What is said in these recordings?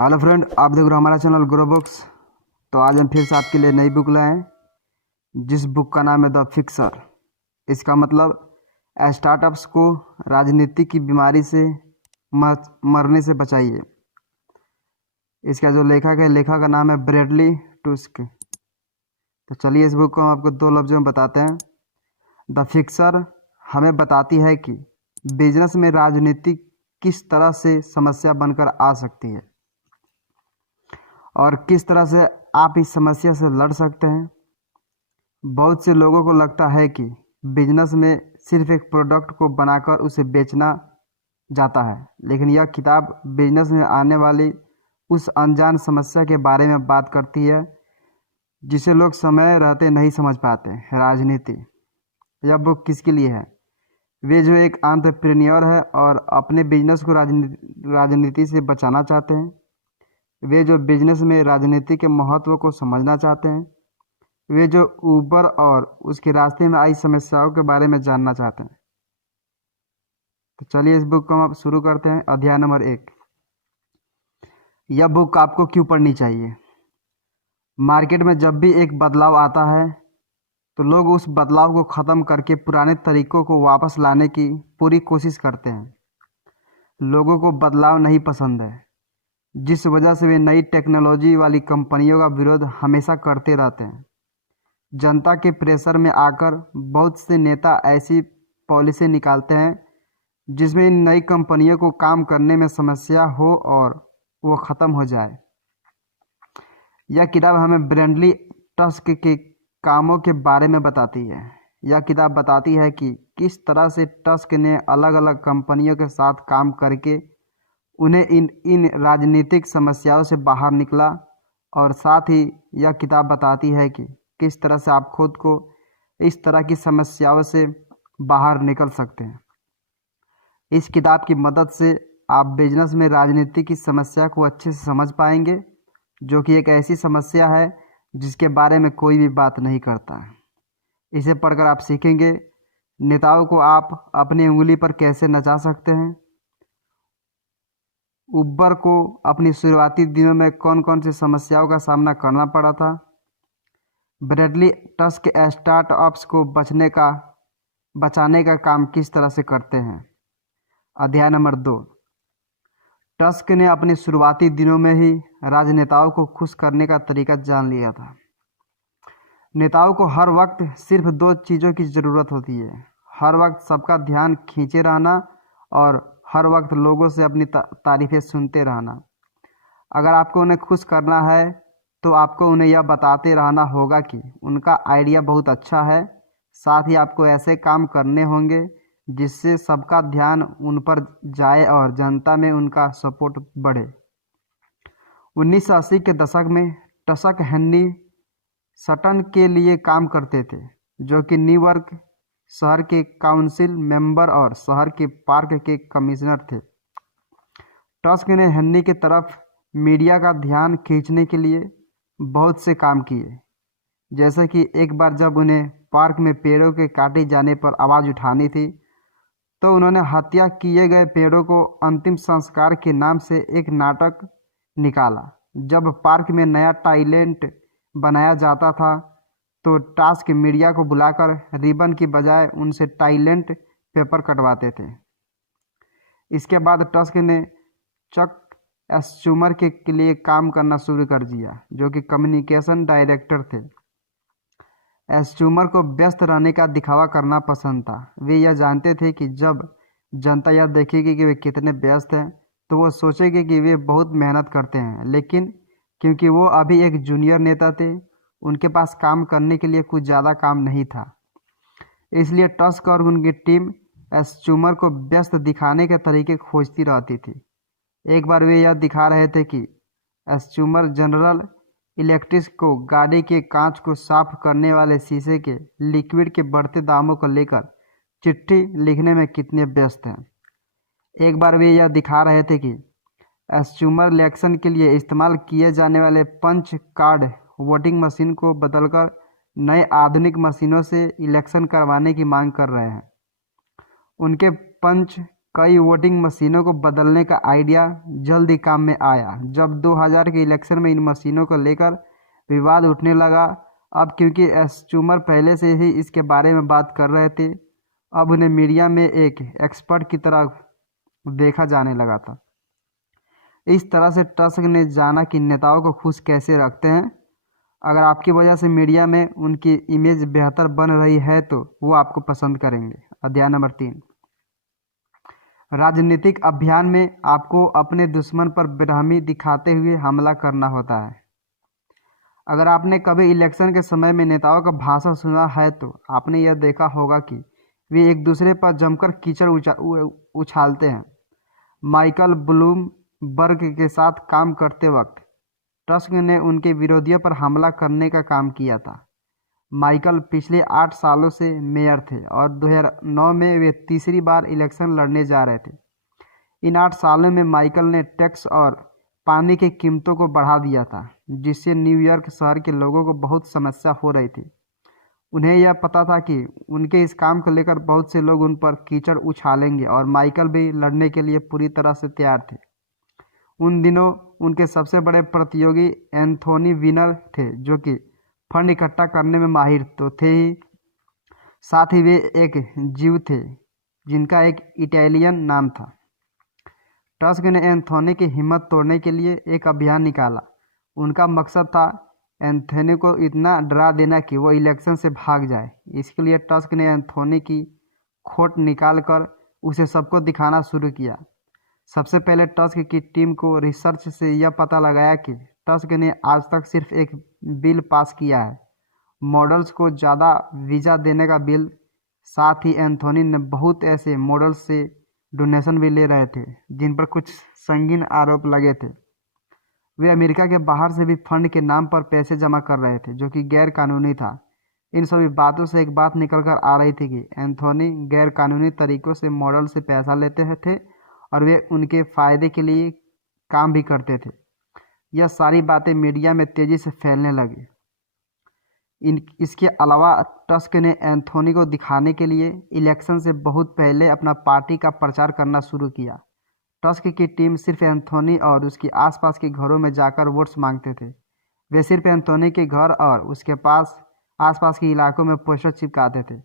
Hello friend, आप देख रहे हो हमारा चैनल ग्रो बुक्स। तो आज हम फिर से आपके लिए नई बुक लाए हैं, जिस बुक का नाम है द फिक्सर। इसका मतलब स्टार्टअप्स को राजनीति की बीमारी से मरने से बचाइए। इसका जो लेखक का नाम है ब्रैडली टुस्क। तो चलिए इस बुक को हम आपको दो लफ्ज़ों में बताते हैं। द फिक्सर हमें बताती है कि बिजनेस में राजनीति किस तरह से समस्या बनकर आ सकती है और किस तरह से आप इस समस्या से लड़ सकते हैं। बहुत से लोगों को लगता है कि बिजनेस में सिर्फ एक प्रोडक्ट को बनाकर उसे बेचना जाता है, लेकिन यह किताब बिजनेस में आने वाली उस अनजान समस्या के बारे में बात करती है जिसे लोग समय रहते नहीं समझ पाते। राजनीति। यह बुक किसके लिए है? वे जो एक एंटरप्रेन्योर है और अपने बिजनेस को राजनीति से बचाना चाहते हैं। वे जो बिजनेस में राजनीति के महत्व को समझना चाहते हैं। वे जो ऊबर और उसके रास्ते में आई समस्याओं के बारे में जानना चाहते हैं। तो चलिए इस बुक को हम अब शुरू करते हैं। अध्याय नंबर 1। यह बुक आपको क्यों पढ़नी चाहिए? मार्केट में जब भी एक बदलाव आता है तो लोग उस बदलाव को ख़त्म करके पुराने तरीकों को वापस लाने की पूरी कोशिश करते हैं। लोगों को बदलाव नहीं पसंद है, जिस वजह से वे नई टेक्नोलॉजी वाली कंपनियों का विरोध हमेशा करते रहते हैं। जनता के प्रेशर में आकर बहुत से नेता ऐसी पॉलिसी निकालते हैं जिसमें इन नई कंपनियों को काम करने में समस्या हो और वो ख़त्म हो जाए। यह किताब हमें ब्रैडली टस्क के कामों के बारे में बताती है। यह किताब बताती है कि किस तरह से टस्क ने अलग अलग कंपनियों के साथ काम करके उन्हें इन राजनीतिक समस्याओं से बाहर निकला, और साथ ही यह किताब बताती है कि किस तरह से आप खुद को इस तरह की समस्याओं से बाहर निकल सकते हैं। इस किताब की मदद से आप बिजनेस में राजनीति की समस्या को अच्छे से समझ पाएंगे, जो कि एक ऐसी समस्या है जिसके बारे में कोई भी बात नहीं करता है। इसे पढ़कर आप सीखेंगे नेताओं को आप अपनी उंगली पर कैसे नचा सकते हैं, उबर को अपनी शुरुआती दिनों में कौन कौन सी समस्याओं का सामना करना पड़ा था, ब्रैडली टस्क स्टार्टअप्स को बचाने का काम किस तरह से करते हैं। अध्याय नंबर 2। टस्क ने अपने शुरुआती दिनों में ही राजनेताओं को खुश करने का तरीका जान लिया था। नेताओं को हर वक्त सिर्फ दो चीज़ों की ज़रूरत होती है: हर वक्त सबका ध्यान खींचे रहना और हर वक्त लोगों से अपनी तारीफ़ें सुनते रहना। अगर आपको उन्हें खुश करना है तो आपको उन्हें यह बताते रहना होगा कि उनका आइडिया बहुत अच्छा है। साथ ही आपको ऐसे काम करने होंगे जिससे सबका ध्यान उन पर जाए और जनता में उनका सपोर्ट बढ़े। 1980 के दशक में टस्क हेनरी सटन के लिए काम करते थे, जो कि न्यूयॉर्क शहर के काउंसिल मेंबर और शहर के पार्क के कमिश्नर थे। टस्क ने हेनरी की तरफ मीडिया का ध्यान खींचने के लिए बहुत से काम किए, जैसे कि एक बार जब उन्हें पार्क में पेड़ों के काटे जाने पर आवाज़ उठानी थी तो उन्होंने हत्या किए गए पेड़ों को अंतिम संस्कार के नाम से एक नाटक निकाला। जब पार्क में नया टॉयलेट बनाया जाता था तो टस्क मीडिया को बुलाकर रिबन की बजाय उनसे टॉयलेट पेपर कटवाते थे। इसके बाद टस्क ने चक एस्चूमर के लिए काम करना शुरू कर दिया, जो कि कम्युनिकेशन डायरेक्टर थे। एस्चूमर को व्यस्त रहने का दिखावा करना पसंद था। वे यह जानते थे कि जब जनता यह देखेगी कि वे कितने व्यस्त हैं तो वो सोचेगी कि वे बहुत मेहनत करते हैं, लेकिन क्योंकि वो अभी एक जूनियर नेता थे, उनके पास काम करने के लिए कुछ ज़्यादा काम नहीं था। इसलिए टस्क और उनकी टीम एस्चूमर को व्यस्त दिखाने के तरीके खोजती रहती थी। एक बार वे यह दिखा रहे थे कि एस्चूमर जनरल इलेक्ट्रिक को गाड़ी के कांच को साफ करने वाले शीशे के लिक्विड के बढ़ते दामों को लेकर चिट्ठी लिखने में कितने व्यस्त हैं। एक बार वे यह दिखा रहे थे कि एस्चूमर इलेक्शन के लिए इस्तेमाल किए जाने वाले पंच कार्ड वोटिंग मशीन को बदलकर नए आधुनिक मशीनों से इलेक्शन करवाने की मांग कर रहे हैं। उनके पंच कई वोटिंग मशीनों को बदलने का आइडिया जल्द ही काम में आया। जब 2000 के इलेक्शन में इन मशीनों को लेकर विवाद उठने लगा, अब क्योंकि एस्चूमर पहले से ही इसके बारे में बात कर रहे थे, अब उन्हें मीडिया में एक एक्सपर्ट की तरह देखा जाने लगा था। इस तरह से टस्क ने जाना कि नेताओं को खुश कैसे रखते हैं। अगर आपकी वजह से मीडिया में उनकी इमेज बेहतर बन रही है तो वो आपको पसंद करेंगे। अध्याय नंबर 3, राजनीतिक अभियान में आपको अपने दुश्मन पर बेरहमी दिखाते हुए हमला करना होता है। अगर आपने कभी इलेक्शन के समय में नेताओं का भाषण सुना है तो आपने यह देखा होगा कि वे एक दूसरे पर जमकर कीचड़ उछालते हैं। माइकल ब्लूमबर्ग के साथ काम करते वक्त टस्क ने उनके विरोधियों पर हमला करने का काम किया था। माइकल पिछले 8 सालों से मेयर थे और 2009 में वे तीसरी बार इलेक्शन लड़ने जा रहे थे। इन 8 सालों में माइकल ने टैक्स और पानी की कीमतों को बढ़ा दिया था, जिससे न्यूयॉर्क शहर के लोगों को बहुत समस्या हो रही थी। उन्हें यह पता था कि उनके इस काम को लेकर बहुत से लोग उन पर कीचड़ उछालेंगे और माइकल भी लड़ने के लिए पूरी तरह से तैयार थे। उन दिनों उनके सबसे बड़े प्रतियोगी एंथोनी वीनर थे, जो कि फंड इकट्ठा करने में माहिर तो थे ही, साथ ही वे एक जीव थे जिनका एक इटालियन नाम था। टस्क ने एंथोनी की हिम्मत तोड़ने के लिए एक अभियान निकाला। उनका मकसद था एंथोनी को इतना डरा देना कि वो इलेक्शन से भाग जाए। इसके लिए टस्क ने एंथोनी की खोट निकालकर उसे सबको दिखाना शुरू किया। सबसे पहले टस्क की टीम को रिसर्च से यह पता लगाया कि टस्क ने आज तक सिर्फ एक बिल पास किया है, मॉडल्स को ज़्यादा वीज़ा देने का बिल। साथ ही एंथोनी ने बहुत ऐसे मॉडल्स से डोनेशन भी ले रहे थे जिन पर कुछ संगीन आरोप लगे थे। वे अमेरिका के बाहर से भी फंड के नाम पर पैसे जमा कर रहे थे, जो कि गैर कानूनी था। इन सभी बातों से एक बात निकल कर आ रही थी कि एंथोनी गैर कानूनी तरीक़ों से मॉडल से पैसा लेते थे और वे उनके फ़ायदे के लिए काम भी करते थे। यह सारी बातें मीडिया में तेज़ी से फैलने लगी। इसके अलावा टस्क ने एंथोनी को दिखाने के लिए इलेक्शन से बहुत पहले अपना पार्टी का प्रचार करना शुरू किया। टस्क की टीम सिर्फ एंथोनी और उसके आसपास के घरों में जाकर वोट्स मांगते थे। वे सिर्फ एंथोनी के घर और उसके आसपास के इलाकों में पोस्टर चिपकाते थे।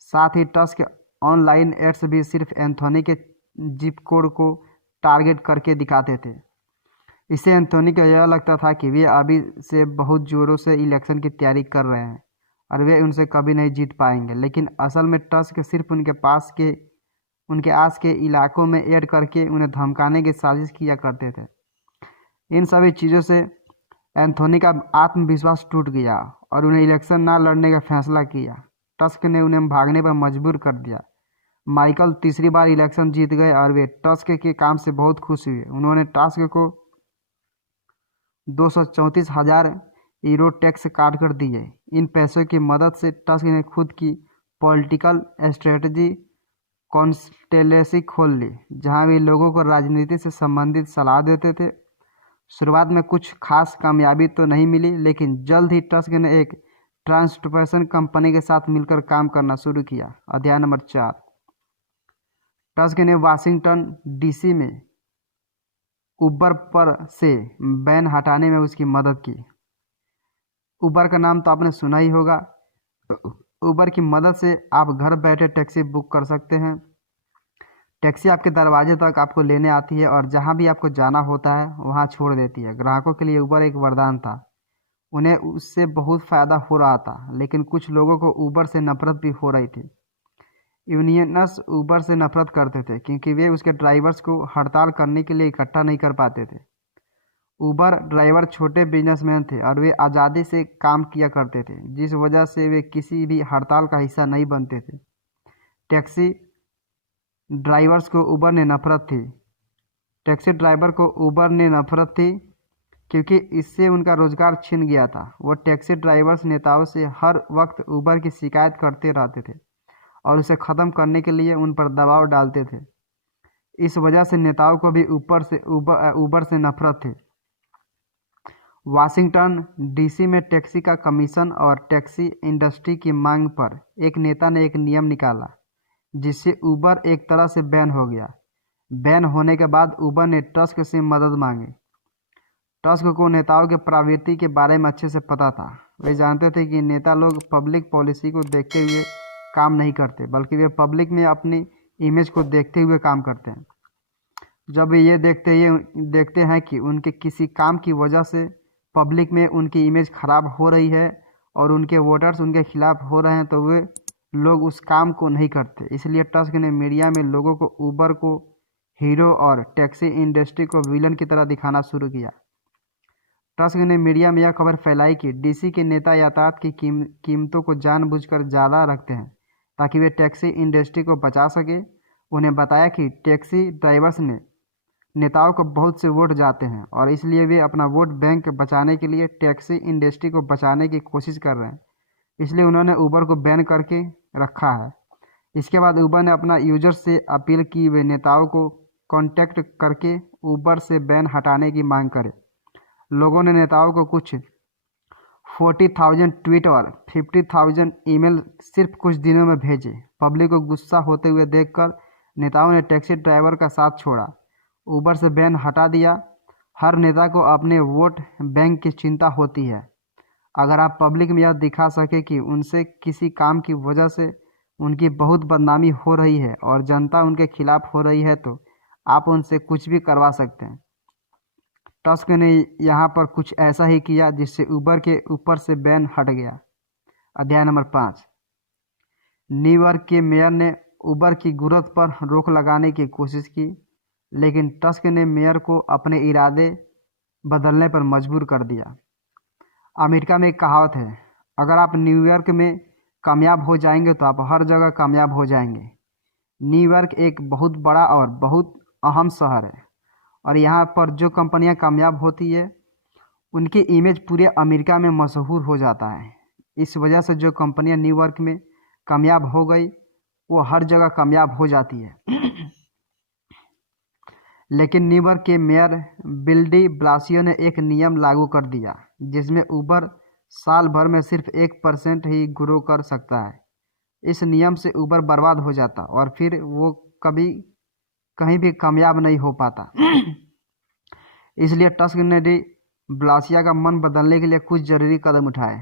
साथ ही टस्क ऑनलाइन एड्स भी सिर्फ एंथोनी के जिप कोड को टारगेट करके दिखाते थे। इससे एंथोनी को यह लगता था कि वे अभी से बहुत ज़ोरों से इलेक्शन की तैयारी कर रहे हैं और वे उनसे कभी नहीं जीत पाएंगे। लेकिन असल में टस्क सिर्फ उनके आस के इलाकों में ऐड करके उन्हें धमकाने की साजिश किया करते थे। इन सभी चीज़ों से एंथोनी का आत्मविश्वास टूट गया और उन्हें इलेक्शन ना लड़ने का फैसला किया। टस्क ने उन्हें भागने पर मजबूर कर दिया। माइकल तीसरी बार इलेक्शन जीत गए और वे टस्क के काम से बहुत खुश हुए। उन्होंने टस्क को 234,000 यूरो टैक्स काट कर दिए। इन पैसों की मदद से टस्क ने खुद की पॉलिटिकल स्ट्रेटजी कॉन्स्टेलेसी खोल ली, जहां वे लोगों को राजनीति से संबंधित सलाह देते थे। शुरुआत में कुछ खास कामयाबी तो नहीं मिली, लेकिन जल्द ही टस्क ने एक ट्रांसपोर्टेशन कंपनी के साथ मिलकर काम करना शुरू किया। अध्याय नंबर 4, टस्क ने वाशिंगटन डीसी में उबर पर से बैन हटाने में उसकी मदद की। उबर का नाम तो आपने सुना ही होगा। उबर की मदद से आप घर बैठे टैक्सी बुक कर सकते हैं। टैक्सी आपके दरवाजे तक आपको लेने आती है और जहां भी आपको जाना होता है वहां छोड़ देती है। ग्राहकों के लिए उबर एक वरदान था। उन्हें उससे बहुत फ़ायदा हो रहा था, लेकिन कुछ लोगों को उबर से नफरत भी हो रही थी। यूनियंस उबर से नफरत करते थे क्योंकि वे उसके ड्राइवर्स को हड़ताल करने के लिए इकट्ठा नहीं कर पाते थे। उबर ड्राइवर छोटे बिजनेसमैन थे और वे आज़ादी से काम किया करते थे, जिस वजह से वे किसी भी हड़ताल का हिस्सा नहीं बनते थे। टैक्सी ड्राइवर्स को उबर ने नफरत थी। टैक्सी ड्राइवर को उबर ने नफरत थी क्योंकि इससे उनका रोजगार छिन गया था। वो टैक्सी ड्राइवर्स नेताओं से हर वक्त उबर की शिकायत करते रहते थे और उसे ख़त्म करने के लिए उन पर दबाव डालते थे। इस वजह से नेताओं को भी उबर से नफरत थी। वाशिंगटन डीसी में टैक्सी का कमीशन और टैक्सी इंडस्ट्री की मांग पर एक नेता ने एक नियम निकाला। जिससे उबर एक तरह से बैन हो गया। बैन होने के बाद उबर ने टस्क से मदद मांगी। टस्क को नेताओं के प्रवृत्ति के बारे में अच्छे से पता था। वे जानते थे कि नेता लोग पब्लिक पॉलिसी को देखते हुए काम नहीं करते, बल्कि वे पब्लिक में अपनी इमेज को देखते हुए काम करते हैं। जब वे ये देखते हैं कि उनके किसी काम की वजह से पब्लिक में उनकी इमेज खराब हो रही है और उनके वोटर्स उनके खिलाफ हो रहे हैं, तो वे लोग उस काम को नहीं करते। इसलिए टस्क ने मीडिया में लोगों को उबर को हीरो और टैक्सी इंडस्ट्री को विलन की तरह दिखाना शुरू किया। टस्क ने मीडिया में यह खबर फैलाई कि डीसी के नेता यातायात की कीमतों को जानबूझकर ज़्यादा रखते हैं ताकि वे टैक्सी इंडस्ट्री को बचा सके। उन्हें बताया कि टैक्सी ड्राइवर्स ने नेताओं को बहुत से वोट जाते हैं और इसलिए वे अपना वोट बैंक बचाने के लिए टैक्सी इंडस्ट्री को बचाने की कोशिश कर रहे हैं, इसलिए उन्होंने उबर को बैन करके रखा है। इसके बाद उबर ने अपना यूजर से अपील की वे नेताओं को कांटेक्ट करके उबर से बैन हटाने की मांग करें। लोगों ने नेताओं को कुछ 40,000 ट्वीट और 50,000 ईमेल सिर्फ कुछ दिनों में भेजे। पब्लिक को गुस्सा होते हुए देखकर नेताओं ने टैक्सी ड्राइवर का साथ छोड़ा, उबर से बैन हटा दिया। हर नेता को अपने वोट बैंक की चिंता होती है। अगर आप पब्लिक में यह दिखा सके कि उनसे किसी काम की वजह से उनकी बहुत बदनामी हो रही है और जनता उनके खिलाफ हो रही है, तो आप उनसे कुछ भी करवा सकते हैं। टस्क ने यहाँ पर कुछ ऐसा ही किया जिससे उबर के ऊपर से बैन हट गया। अध्याय नंबर 5। न्यूयॉर्क के मेयर ने उबर की गुर्बत पर रोक लगाने की कोशिश की, लेकिन टस्क ने मेयर को अपने इरादे बदलने पर मजबूर कर दिया। अमेरिका में एक कहावत है, अगर आप न्यूयॉर्क में कामयाब हो जाएंगे तो आप हर जगह कामयाब हो जाएंगे। न्यूयॉर्क एक बहुत बड़ा और बहुत अहम शहर है और यहाँ पर जो कंपनियाँ कामयाब होती है उनकी इमेज पूरे अमेरिका में मशहूर हो जाता है। इस वजह से जो कंपनियाँ न्यूयॉर्क में कामयाब हो गई वो हर जगह कामयाब हो जाती है। लेकिन न्यूयॉर्क के मेयर बिल डी ब्लासियो ने एक नियम लागू कर दिया जिसमें उबर साल भर में सिर्फ 1% ही ग्रो कर सकता है। इस नियम से उबर बर्बाद हो जाता और फिर वो कभी कहीं भी कामयाब नहीं हो पाता। इसलिए टस्क ने डी ब्लासिया का मन बदलने के लिए कुछ जरूरी कदम उठाए।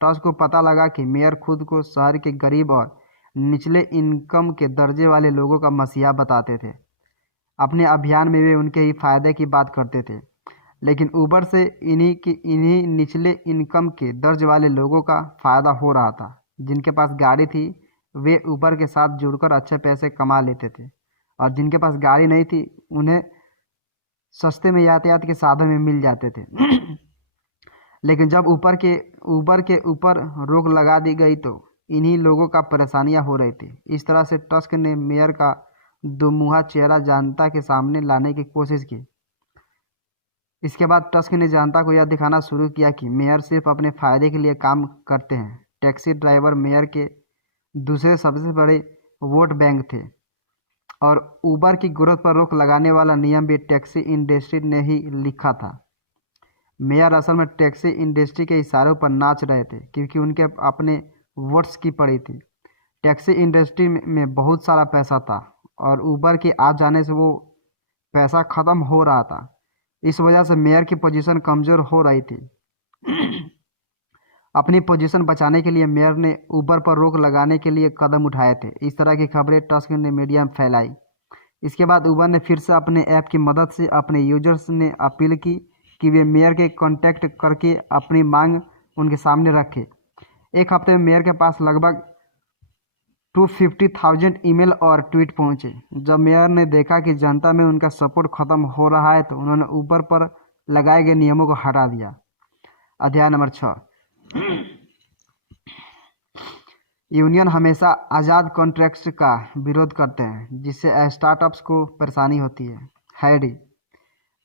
टस्क को पता लगा कि मेयर खुद को शहर के गरीब और निचले इनकम के दर्जे वाले लोगों का मसीहा बताते थे। अपने अभियान में वे उनके ही फायदे की बात करते थे, लेकिन उबर से इन्हीं निचले इनकम के दर्जे वाले लोगों का फ़ायदा हो रहा था। जिनके पास गाड़ी थी वे उबर के साथ जुड़कर अच्छे पैसे कमा लेते थे और जिनके पास गाड़ी नहीं थी उन्हें सस्ते में यातायात के साधन में मिल जाते थे। लेकिन जब उबर के ऊपर रोक लगा दी गई तो इन्हीं लोगों का परेशानियां हो रही थी। इस तरह से टस्क ने मेयर का दुमुहा चेहरा जनता के सामने लाने की कोशिश की। इसके बाद टस्क ने जनता को यह दिखाना शुरू किया कि मेयर सिर्फ अपने फ़ायदे के लिए काम करते हैं। टैक्सी ड्राइवर मेयर के दूसरे सबसे बड़े वोट बैंक थे और उबर की ग्रोथ पर रोक लगाने वाला नियम भी टैक्सी इंडस्ट्री ने ही लिखा था। मेयर असल में टैक्सी इंडस्ट्री के इशारों पर नाच रहे थे क्योंकि उनके अपने वोट्स की पड़ी थी। टैक्सी इंडस्ट्री में बहुत सारा पैसा था और उबर के आ जाने से वो पैसा ख़त्म हो रहा था। इस वजह से मेयर की पोजीशन कमज़ोर हो रही थी। अपनी पोजीशन बचाने के लिए मेयर ने उबर पर रोक लगाने के लिए कदम उठाए थे। इस तरह की खबरें टस्क ने मीडिया में फैलाई। इसके बाद उबर ने फिर से अपने ऐप की मदद से अपने यूजर्स ने अपील की कि वे मेयर के कांटेक्ट करके अपनी मांग उनके सामने रखें। एक हफ्ते में मेयर के पास लगभग 250,000 ईमेल और ट्वीट पहुंचे। जब मेयर ने देखा कि जनता में उनका सपोर्ट खत्म हो रहा है तो उन्होंने उबर पर लगाए गए नियमों को हटा दिया। अध्याय नंबर 6। यूनियन हमेशा आज़ाद कॉन्ट्रैक्ट्स का विरोध करते हैं जिससे स्टार्टअप्स को परेशानी होती है। हैडी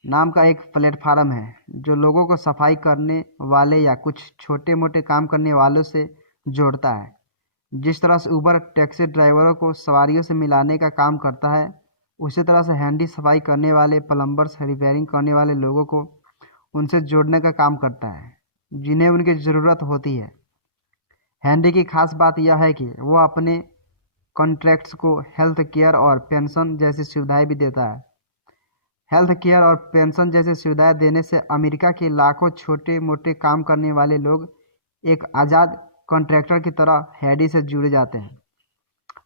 नाम का एक प्लेटफार्म है जो लोगों को सफाई करने वाले या कुछ छोटे मोटे काम करने वालों से जोड़ता है। जिस तरह से उबर टैक्सी ड्राइवरों को सवारियों से मिलाने का काम करता है, उसी तरह से हैंडी सफाई करने वाले, प्लम्बर्स, रिपेयरिंग करने वाले लोगों को उनसे जोड़ने का काम करता है जिन्हें उनकी ज़रूरत होती है। हैंडी की खास बात यह है कि वो अपने कॉन्ट्रैक्ट्स को हेल्थ केयर और पेंशन जैसी सुविधाएं भी देता है। हेल्थ केयर और पेंशन जैसी सुविधाएं देने से अमेरिका के लाखों छोटे मोटे काम करने वाले लोग एक आज़ाद कॉन्ट्रैक्टर की तरह हैंडी से जुड़े जाते हैं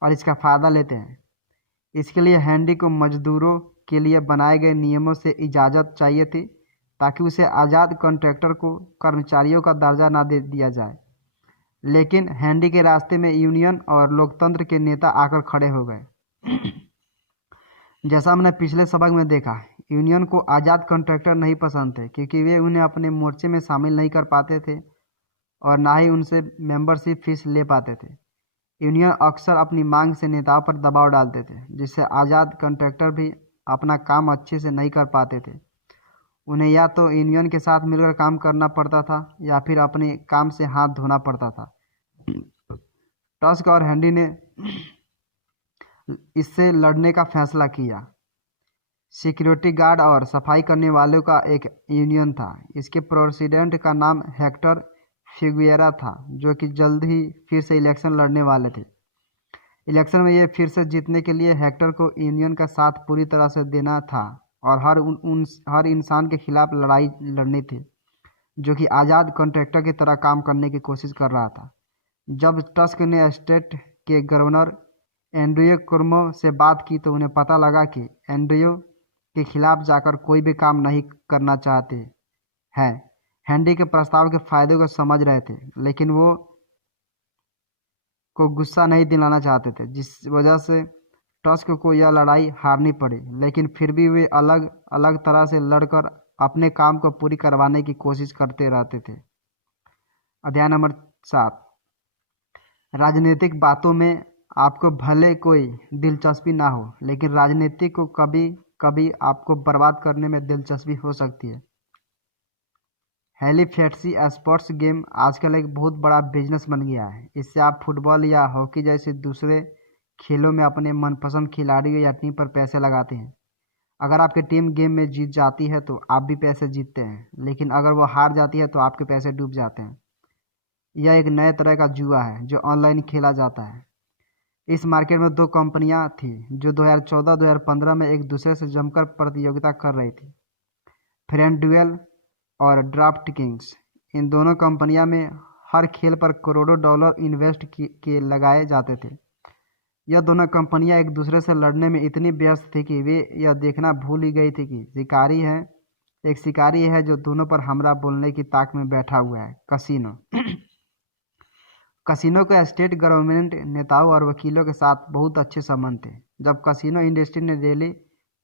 और इसका फ़ायदा लेते हैं। इसके लिए हैंडी को मजदूरों के लिए बनाए गए नियमों से इजाज़त चाहिए थी ताकि उसे आज़ाद कॉन्ट्रैक्टर को कर्मचारियों का दर्जा ना दे दिया जाए। लेकिन हैंडी के रास्ते में यूनियन और लोकतंत्र के नेता आकर खड़े हो गए। जैसा हमने पिछले सबक में देखा, यूनियन को आज़ाद कॉन्ट्रैक्टर नहीं पसंद थे क्योंकि वे उन्हें अपने मोर्चे में शामिल नहीं कर पाते थे और ना ही उनसे मेंबरशिप फीस ले पाते थे। यूनियन अक्सर अपनी मांग से नेताओं पर दबाव डालते थे, जिससे आज़ाद कॉन्ट्रैक्टर भी अपना काम अच्छे से नहीं कर पाते थे। उन्हें या तो यूनियन के साथ मिलकर काम करना पड़ता था या फिर अपने काम से हाथ धोना पड़ता था। टस्क और हैंडी ने इससे लड़ने का फैसला किया। सिक्योरिटी गार्ड और सफाई करने वालों का एक यूनियन था। इसके प्रेसिडेंट का नाम हेक्टर फिगुएरा था, जो कि जल्द ही फिर से इलेक्शन लड़ने वाले थे। इलेक्शन में ये फिर से जीतने के लिए हेक्टर को यूनियन का साथ पूरी तरह से देना था और हर इंसान के खिलाफ लड़ाई लड़नी थी जो कि आज़ाद कॉन्ट्रैक्टर की तरह काम करने की कोशिश कर रहा था। जब टस्क ने स्टेट के गवर्नर एंड्रयू कुर्मो से बात की तो उन्हें पता लगा कि एंड्रयू के खिलाफ जाकर कोई भी काम नहीं करना चाहते हैं। हैंडी के प्रस्ताव के फायदे को समझ रहे थे, लेकिन वो को गुस्सा नहीं दिलाना चाहते थे, जिस वजह से टस्क को यह लड़ाई हारनी पड़ी। लेकिन फिर भी वे अलग अलग तरह से लड़कर अपने काम को पूरी करवाने की कोशिश करते रहते थे। अध्याय नंबर 7, राजनीतिक बातों में आपको भले कोई दिलचस्पी ना हो, लेकिन राजनीति को कभी कभी आपको बर्बाद करने में दिलचस्पी हो सकती है। हैलीफैक्सी स्पोर्ट्स गेम आजकल एक बहुत बड़ा बिजनेस बन गया है। इससे आप फुटबॉल या हॉकी जैसे दूसरे खेलों में अपने मनपसंद खिलाड़ियों या टीम पर पैसे लगाते हैं। अगर आपकी टीम गेम में जीत जाती है तो आप भी पैसे जीतते हैं, लेकिन अगर वो हार जाती है तो आपके पैसे डूब जाते हैं। यह एक नए तरह का जुआ है जो ऑनलाइन खेला जाता है। इस मार्केट में 2 कंपनियां थी जो 2014-2015 में एक दूसरे से जमकर प्रतियोगिता कर रही थी, FanDuel और ड्राफ्ट किंग्स। इन दोनों कंपनियों में हर खेल पर करोड़ों डॉलर इन्वेस्ट के लगाए जाते थे। यह दोनों कंपनियां एक दूसरे से लड़ने में इतनी व्यस्त थी कि वे यह देखना भूल ही गई थी कि एक शिकारी है जो दोनों पर हमला बोलने की ताक में बैठा हुआ है, कसिनो। कसिनो के स्टेट गवर्नमेंट नेताओं और वकीलों के साथ बहुत अच्छे संबंध थे। जब कसिनो इंडस्ट्री ने डेली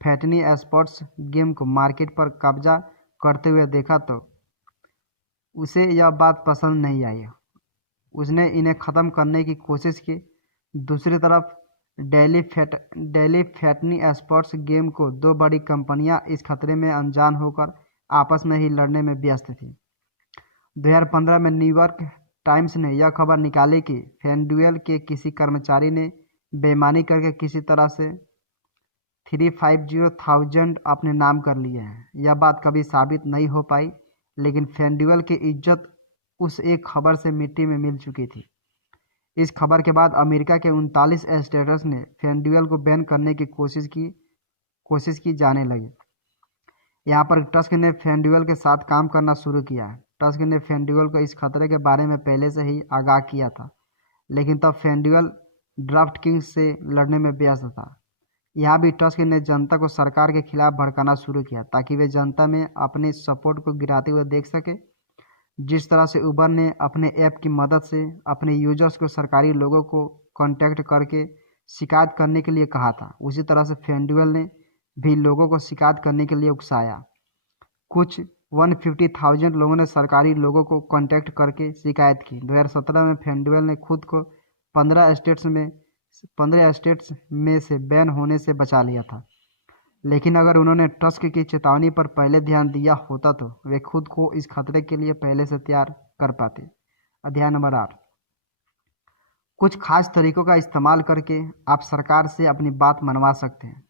फैटनी स्पोर्ट्स गेम को मार्केट पर कब्जा करते हुए देखा तो उसे यह बात पसंद नहीं आई। उसने इन्हें ख़त्म करने की कोशिश की। दूसरी तरफ डेली फैटनी स्पोर्ट्स गेम को 2 बड़ी कंपनियां इस खतरे में अनजान होकर आपस में ही लड़ने में व्यस्त थी। 2015 में न्यूयॉर्क टाइम्स ने यह खबर निकाली कि FanDuel के किसी कर्मचारी ने बेईमानी करके किसी तरह से 350,000 अपने नाम कर लिए हैं। यह बात कभी साबित नहीं हो पाई, लेकिन FanDuel की इज्जत उस एक खबर से मिट्टी में मिल चुकी थी। इस खबर के बाद अमेरिका के 39 स्टेट्स ने FanDuel को बैन करने की कोशिश की जाने लगी। यहाँ पर टस्क ने FanDuel के साथ काम करना शुरू किया। टस्क ने FanDuel को इस खतरे के बारे में पहले से ही आगाह किया था, लेकिन तब FanDuel ड्राफ्ट किंग्स से लड़ने में व्यस्त था। यहाँ भी टस्क ने जनता को सरकार के खिलाफ भड़काना शुरू किया ताकि वे जनता में अपने सपोर्ट को गिराते हुए देख सके। जिस तरह से उबर ने अपने ऐप की मदद से अपने यूजर्स को सरकारी लोगों को कांटेक्ट करके शिकायत करने के लिए कहा था, उसी तरह से FanDuel ने भी लोगों को शिकायत करने के लिए उकसाया। कुछ 150,000 लोगों ने सरकारी लोगों को कांटेक्ट करके शिकायत की। 2017 में FanDuel ने खुद को 15 स्टेट्स में से बैन होने से बचा लिया था, लेकिन अगर उन्होंने टस्क की चेतावनी पर पहले ध्यान दिया होता तो वे खुद को इस खतरे के लिए पहले से तैयार कर पाते। अध्याय नंबर 8, कुछ खास तरीकों का इस्तेमाल करके आप सरकार से अपनी बात मनवा सकते हैं।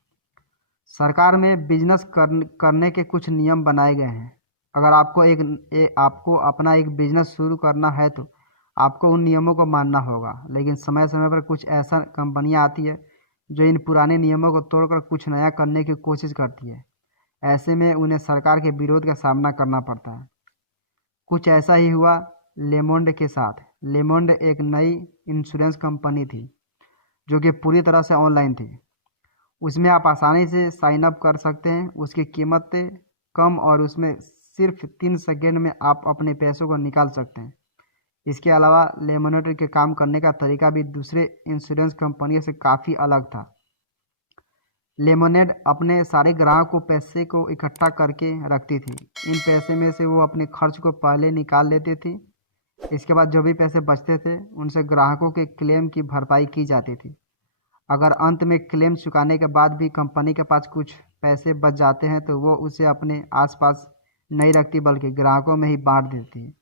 सरकार में बिजनेस करने के कुछ नियम बनाए गए हैं। अगर आपको अपना एक बिजनेस शुरू करना है तो आपको उन नियमों को मानना होगा, लेकिन समय समय पर कुछ ऐसा कंपनियां आती है जो इन पुराने नियमों को तोड़कर कुछ नया करने की कोशिश करती है। ऐसे में उन्हें सरकार के विरोध का सामना करना पड़ता है। कुछ ऐसा ही हुआ लेमोंड के साथ। लेमोंड एक नई इंश्योरेंस कंपनी थी जो कि पूरी तरह से ऑनलाइन थी। उसमें आप आसानी से साइन अप कर सकते हैं, उसकी कीमतें कम और उसमें सिर्फ 3 सेकेंड में आप अपने पैसों को निकाल सकते हैं। इसके अलावा लेमोनेड के काम करने का तरीका भी दूसरे इंश्योरेंस कंपनियों से काफ़ी अलग था। लेमोनेड अपने सारे ग्राहक को पैसे को इकट्ठा करके रखती थी। इन पैसे में से वो अपने खर्च को पहले निकाल लेती थी। इसके बाद जो भी पैसे बचते थे उनसे ग्राहकों के क्लेम की भरपाई की जाती थी। अगर अंत में क्लेम चुकाने के बाद भी कंपनी के पास कुछ पैसे बच जाते हैं तो वो उसे अपने आसपास नहीं रखती बल्कि ग्राहकों में ही बांट देती है।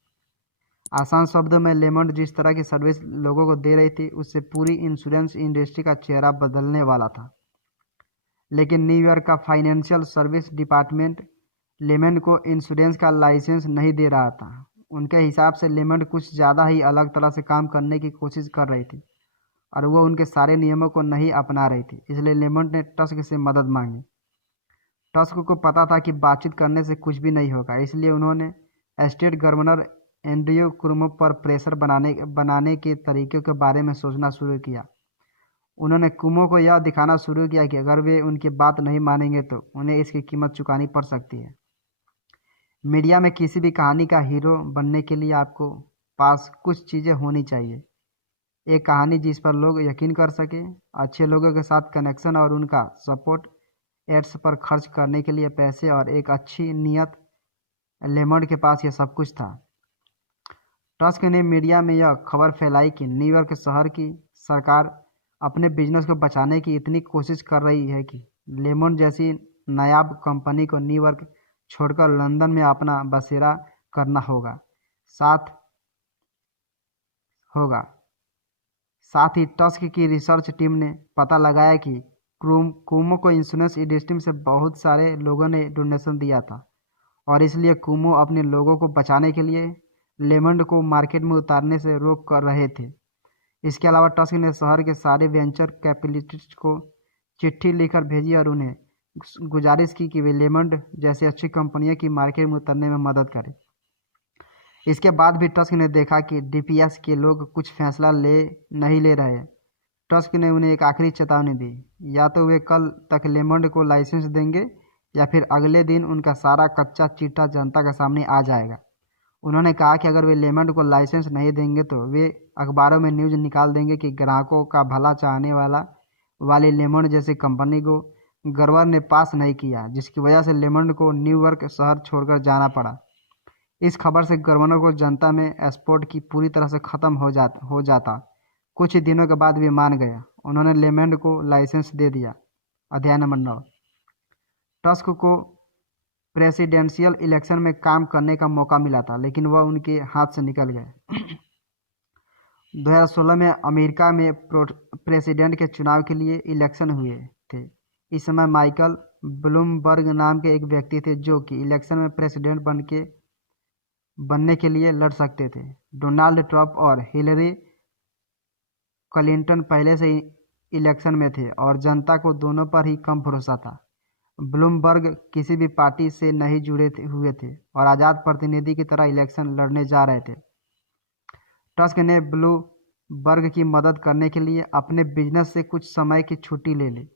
आसान शब्दों में लेमंड जिस तरह की सर्विस लोगों को दे रही थी उससे पूरी इंश्योरेंस इंडस्ट्री का चेहरा बदलने वाला था। लेकिन न्यूयॉर्क का फाइनेंशियल सर्विस डिपार्टमेंट लेमंड को इंश्योरेंस का लाइसेंस नहीं दे रहा था। उनके हिसाब से लेमंड कुछ ज़्यादा ही अलग तरह से काम करने की कोशिश कर रही थी और वो उनके सारे नियमों को नहीं अपना रही थी। इसलिए लेमंड ने टस्क से मदद मांगी। टस्क को पता था कि बातचीत करने से कुछ भी नहीं होगा, इसलिए उन्होंने स्टेट गवर्नर एंड्रयू कुमो पर प्रेशर बनाने के तरीके के बारे में सोचना शुरू किया। उन्होंने कुमो को यह दिखाना शुरू किया कि अगर वे उनकी बात नहीं मानेंगे तो उन्हें इसकी कीमत चुकानी पड़ सकती है। मीडिया में किसी भी कहानी का हीरो बनने के लिए आपको पास कुछ चीज़ें होनी चाहिए। एक कहानी जिस पर लोग यकीन कर सके, अच्छे लोगों के साथ कनेक्शन और उनका सपोर्ट, एड्स पर खर्च करने के लिए पैसे और एक अच्छी नीयत। लेमंड के पास यह सब कुछ था। टस्क ने मीडिया में यह खबर फैलाई कि न्यूयॉर्क शहर की सरकार अपने बिजनेस को बचाने की इतनी कोशिश कर रही है कि लेमंड जैसी नायाब कंपनी को न्यूयॉर्क छोड़कर लंदन में अपना बसेरा करना होगा। साथ ही टस्क की रिसर्च टीम ने पता लगाया कि कुमो को इंश्योरेंस इंडस्ट्री से बहुत सारे लोगों ने डोनेशन दिया था और इसलिए कुमो अपने लोगों को बचाने के लिए लेमंड को मार्केट में उतारने से रोक कर रहे थे। इसके अलावा टस्क ने शहर के सारे वेंचर कैपिटलिस्ट को चिट्ठी लिखकर भेजी और उन्हें गुजारिश की कि वे लेमंड जैसी अच्छी कंपनियों की मार्केट में उतरने में मदद करें। इसके बाद भी टस्क ने देखा कि डीपीएस के लोग कुछ फैसला नहीं ले रहे। टस्क ने उन्हें एक आखिरी चेतावनी दी, या तो वे कल तक लेमंड को लाइसेंस देंगे या फिर अगले दिन उनका सारा कच्चा चिट्ठा जनता के सामने आ जाएगा। उन्होंने कहा कि अगर वे लेमंड को लाइसेंस नहीं देंगे तो वे अखबारों में न्यूज़ निकाल देंगे कि ग्राहकों का भला चाहने वाली लेमंड जैसी कंपनी को गवर्नर ने पास नहीं किया, जिसकी वजह से लेमंड को न्यूयॉर्क शहर छोड़कर जाना पड़ा। इस खबर से गवर्नर को जनता में सपोर्ट की पूरी तरह से ख़त्म हो जाता। कुछ ही दिनों के बाद वे मान गया। उन्होंने लेमंड को लाइसेंस दे दिया। अध्याय नंबर 9। टस्क को प्रेसिडेंशियल इलेक्शन में काम करने का मौका मिला था, लेकिन वह उनके हाथ से निकल गए। 2016 में अमेरिका में प्रेसिडेंट के चुनाव के लिए इलेक्शन हुए थे। इस समय माइकल ब्लूमबर्ग नाम के एक व्यक्ति थे जो कि इलेक्शन में प्रेसिडेंट बनने के लिए लड़ सकते थे। डोनाल्ड ट्रंप और हिलरी क्लिंटन पहले से ही इलेक्शन में थे और जनता को दोनों पर ही कम भरोसा था। ब्लूमबर्ग किसी भी पार्टी से नहीं जुड़े हुए थे और आज़ाद प्रतिनिधि की तरह इलेक्शन लड़ने जा रहे थे। टस्क ने ब्लूमबर्ग की मदद करने के लिए अपने बिजनेस से कुछ समय की छुट्टी ले ली।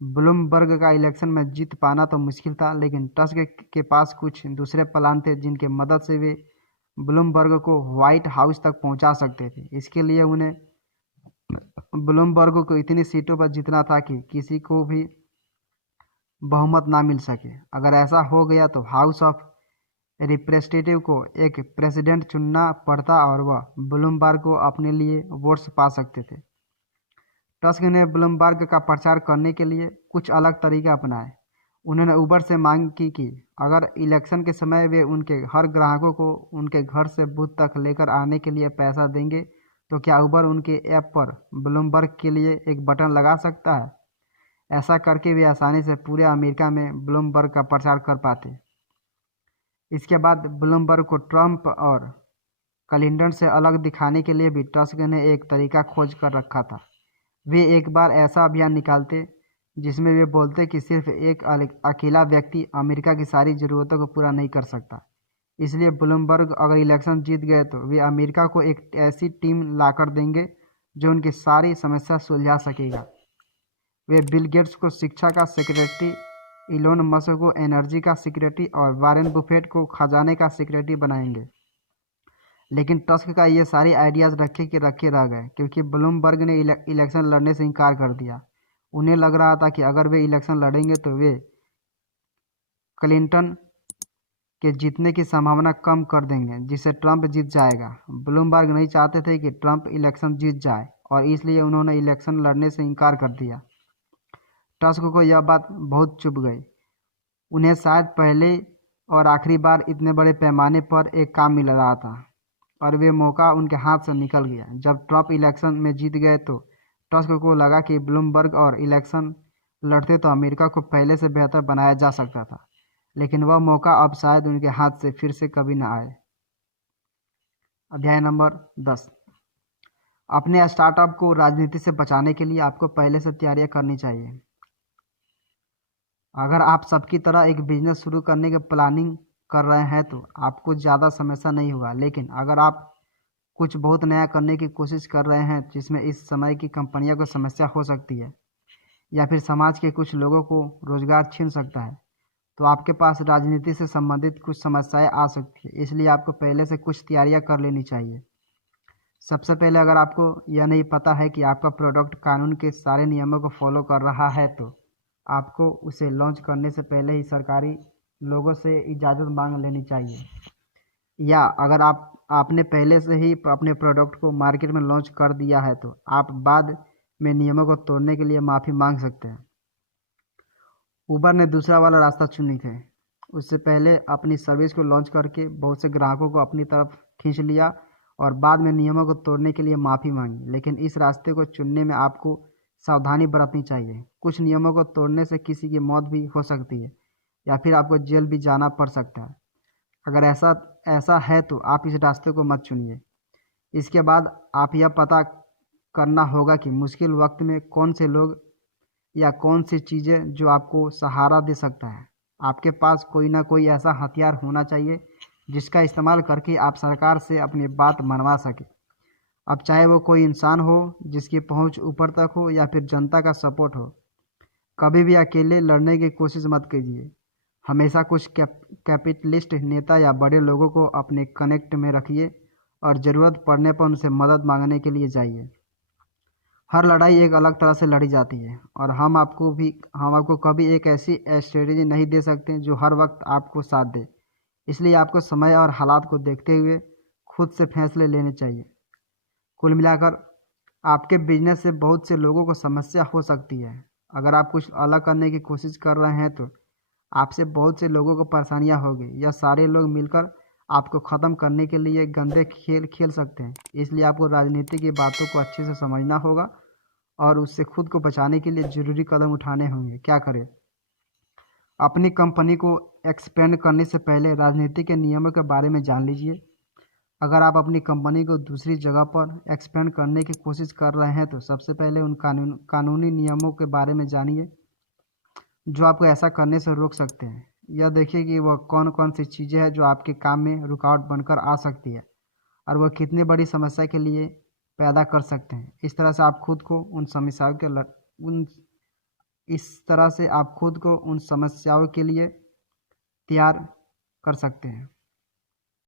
ब्लूमबर्ग का इलेक्शन में जीत पाना तो मुश्किल था, लेकिन टस्क के पास कुछ दूसरे प्लान थे जिनके मदद से वे ब्लूमबर्ग को व्हाइट हाउस तक पहुंचा सकते थे। इसके लिए उन्हें ब्लूमबर्ग को इतनी सीटों पर जीतना था कि किसी को भी बहुमत ना मिल सके। अगर ऐसा हो गया तो हाउस ऑफ रिप्रेजेंटेटिव को एक प्रेसिडेंट चुनना पड़ता और वह ब्लूमबर्ग को अपने लिए वोट्स पा सकते थे। टस्क ने ब्लूमबर्ग का प्रचार करने के लिए कुछ अलग तरीके अपनाए। उन्होंने उबर से मांग की कि अगर इलेक्शन के समय वे उनके हर ग्राहकों को उनके घर से बूथ तक लेकर आने के लिए पैसा देंगे तो क्या उबर उनके ऐप पर ब्लूमबर्ग के लिए एक बटन लगा सकता है। ऐसा करके वे आसानी से पूरे अमेरिका में ब्लूमबर्ग का प्रचार कर पाते। इसके बाद ब्लूमबर्ग को ट्रंप और क्लिंटन से अलग दिखाने के लिए भी टस्क ने एक तरीका खोज कर रखा था। वे एक बार ऐसा अभियान निकालते जिसमें वे बोलते कि सिर्फ एक अकेला व्यक्ति अमेरिका की सारी ज़रूरतों को पूरा नहीं कर सकता। इसलिए ब्लूमबर्ग अगर इलेक्शन जीत गए तो वे अमेरिका को एक ऐसी टीम लाकर देंगे जो उनकी सारी समस्या सुलझा सकेगा। वे बिल गेट्स को शिक्षा का सेक्रेटरी, इलोन मस्क को एनर्जी का सेक्रेटरी और वारेन बुफेट को खजाने का सेक्रेटरी बनाएंगे। लेकिन टस्क का ये सारे आइडियाज़ रखे रह गए क्योंकि ब्लूमबर्ग ने इलेक्शन लड़ने से इनकार कर दिया। उन्हें लग रहा था कि अगर वे इलेक्शन लड़ेंगे तो वे क्लिंटन के जीतने की संभावना कम कर देंगे, जिससे ट्रंप जीत जाएगा। ब्लूमबर्ग नहीं चाहते थे कि ट्रंप इलेक्शन जीत जाए और इसलिए उन्होंने इलेक्शन लड़ने से इनकार कर दिया। टस्क को यह बात बहुत चुभ गई। उन्हें शायद पहले और आखिरी बार इतने बड़े पैमाने पर एक काम मिल रहा था और वे मौका उनके हाथ से निकल गया। जब ट्रंप इलेक्शन में जीत गए तो टस्क को लगा कि ब्लूमबर्ग और इलेक्शन लड़ते तो अमेरिका को पहले से बेहतर बनाया जा सकता था, लेकिन वह मौका अब शायद उनके हाथ से फिर से कभी न आए। अध्याय नंबर 10। अपने स्टार्टअप को राजनीति से बचाने के लिए आपको पहले से तैयारियां करनी चाहिए। अगर आप सबकी तरह एक बिजनेस शुरू करने की प्लानिंग कर रहे हैं तो आपको ज़्यादा समस्या नहीं होगा, लेकिन अगर आप कुछ बहुत नया करने की कोशिश कर रहे हैं जिसमें इस समय की कंपनियों को समस्या हो सकती है या फिर समाज के कुछ लोगों को रोजगार छीन सकता है, तो आपके पास राजनीति से संबंधित कुछ समस्याएं आ सकती है। इसलिए आपको पहले से कुछ तैयारियां कर लेनी चाहिए। सबसे पहले, अगर आपको यह नहीं पता है कि आपका प्रोडक्ट कानून के सारे नियमों को फॉलो कर रहा है तो आपको उसे लॉन्च करने से पहले ही सरकारी लोगों से इजाज़त मांग लेनी चाहिए। या अगर आपने पहले से ही अपने प्रोडक्ट को मार्केट में लॉन्च कर दिया है तो आप बाद में नियमों को तोड़ने के लिए माफ़ी मांग सकते हैं। उबर ने दूसरा वाला रास्ता चुनी थे। उससे पहले अपनी सर्विस को लॉन्च करके बहुत से ग्राहकों को अपनी तरफ खींच लिया और बाद में नियमों को तोड़ने के लिए माफ़ी मांगी। लेकिन इस रास्ते को चुनने में आपको सावधानी बरतनी चाहिए। कुछ नियमों को तोड़ने से किसी की मौत भी हो सकती है या फिर आपको जेल भी जाना पड़ सकता है। अगर ऐसा है तो आप इस रास्ते को मत चुनिए। इसके बाद आप यह पता करना होगा कि मुश्किल वक्त में कौन से लोग या कौन सी चीज़ें जो आपको सहारा दे सकता है। आपके पास कोई ना कोई ऐसा हथियार होना चाहिए जिसका इस्तेमाल करके आप सरकार से अपनी बात मनवा सके। अब चाहे वो कोई इंसान हो जिसकी पहुंच ऊपर तक हो या फिर जनता का सपोर्ट हो, कभी भी अकेले लड़ने की कोशिश मत कीजिए। हमेशा कुछ कैपिटलिस्ट नेता या बड़े लोगों को अपने कनेक्ट में रखिए और ज़रूरत पड़ने पर उनसे मदद मांगने के लिए जाइए। हर लड़ाई एक अलग तरह से लड़ी जाती है और हम आपको कभी एक ऐसी स्ट्रेटेजी नहीं दे सकते जो हर वक्त आपको साथ दे। इसलिए आपको समय और हालात को देखते हुए खुद से फैसले लेने चाहिए। कुल मिलाकर आपके बिजनेस से बहुत से लोगों को समस्या हो सकती है। अगर आप कुछ अलग करने की कोशिश कर रहे हैं तो आपसे बहुत से लोगों को परेशानियां होगी। यह सारे लोग मिलकर आपको ख़त्म करने के लिए गंदे खेल खेल सकते हैं। इसलिए आपको राजनीति की बातों को अच्छे से समझना होगा और उससे खुद को बचाने के लिए ज़रूरी कदम उठाने होंगे। क्या करें? अपनी कंपनी को एक्सपेंड करने से पहले राजनीति के नियमों के बारे में जान लीजिए। अगर आप अपनी कंपनी को दूसरी जगह पर एक्सपेंड करने की कोशिश कर रहे हैं तो सबसे पहले उन कानूनी नियमों के बारे में जानिए जो आपको ऐसा करने से रोक सकते हैं। यह देखिए कि वह कौन कौन सी चीज़ें हैं जो आपके काम में रुकावट बनकर आ सकती है और वह कितनी बड़ी समस्या के लिए पैदा कर सकते हैं। इस तरह से आप खुद को उन समस्याओं के लिए तैयार कर सकते हैं।